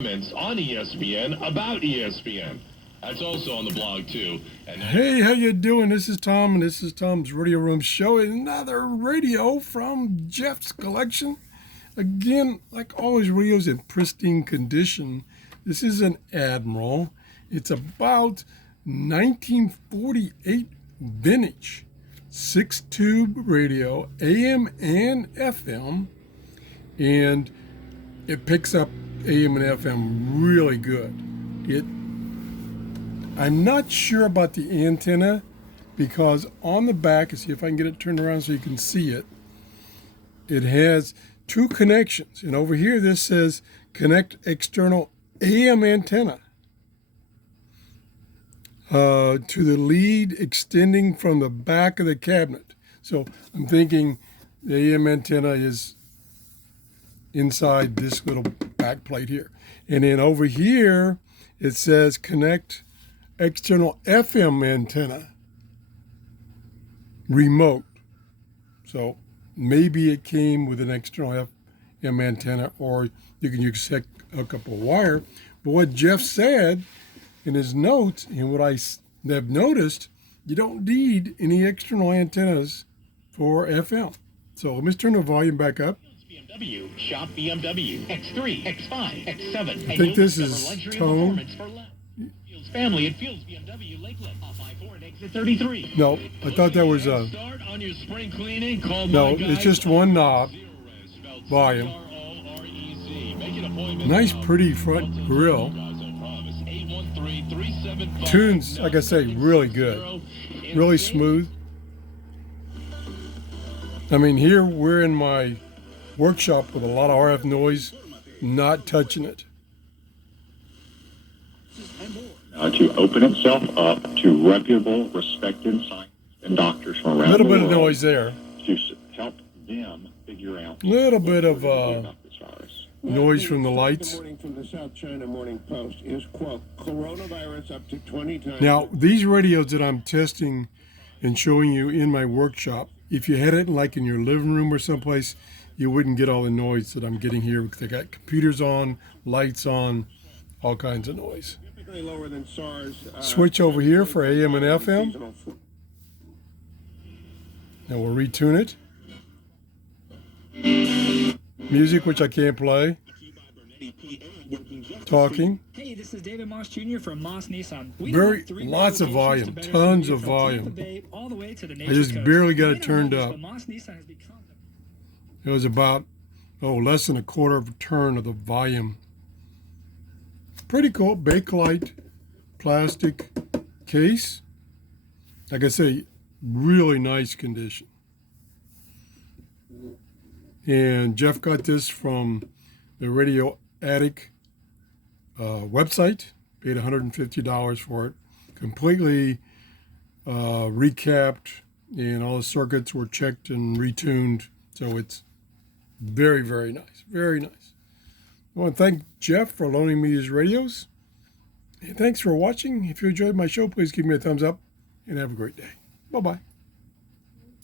On ESPN about ESPN. That's also on the blog too. And hey, how you doing? This is Tom, and this is Tom's Radio Room Show. Another radio from Jeff's collection. Again, like always, radio's in pristine condition. This is an Admiral. It's about 1948 vintage 6-tube radio, AM and FM, and it picks up AM and FM really good. I'm not sure about the antenna because on the back, see if I can get it turned around so you can see it, it has two connections. And over here, this says connect external AM antenna to the lead extending from the back of the cabinet. So I'm thinking the AM antenna is inside this little back plate here. And then over here, it says connect external FM antenna remote. So maybe it came with an external FM antenna, or you can use hook up a wire. But what Jeff said in his notes, and what I have noticed, you don't need any external antennas for FM. So let me turn the volume back up. BMW, shop BMW, X3, X5, X7. I think this is tone. Family at Fields BMW Lakeland off I-4 and exit 33. No, I thought that was a. Start on your spring cleaning. Call no, it's just one knob. Volume. Nice, pretty front grille. Tunes, like I say, really good, really smooth. I mean, here we're in my workshop with a lot of RF noise, not touching it. To open itself up to reputable, respected scientists and doctors from around the world. A little bit of noise there. To help them figure out. A little bit of noise from the lights. Morning from the South China Morning Post is, quote, coronavirus up to 20 times. Now, these radios that I'm testing and showing you in my workshop, if you had it like in your living room or someplace, you wouldn't get all the noise that I'm getting here because they got computers on, lights on, all kinds of noise. Lower than SARS, switch over here for AM and FM. Now we'll retune it. Music, which I can't play. Talking. Hey, this is David Moss Jr. from Moss Nissan. Lots of volume, tons of volume. I just barely got it turned up. It was about, less than a quarter of a turn of the volume. Pretty cool, Bakelite plastic case. Like I say, really nice condition. And Jeff got this from the Radio Attic website. Paid $150 for it. Completely recapped, and all the circuits were checked and retuned. So it's very, very nice. Very nice. I want to thank Jeff for loaning me his radios. And thanks for watching. If you enjoyed my show, please give me a thumbs up and have a great day. Bye-bye.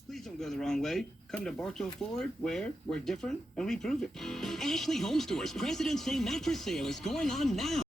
Please don't go the wrong way. Come to Bartow Ford, where we're different and we prove it. Ashley Home Store's President's Day mattress sale is going on now.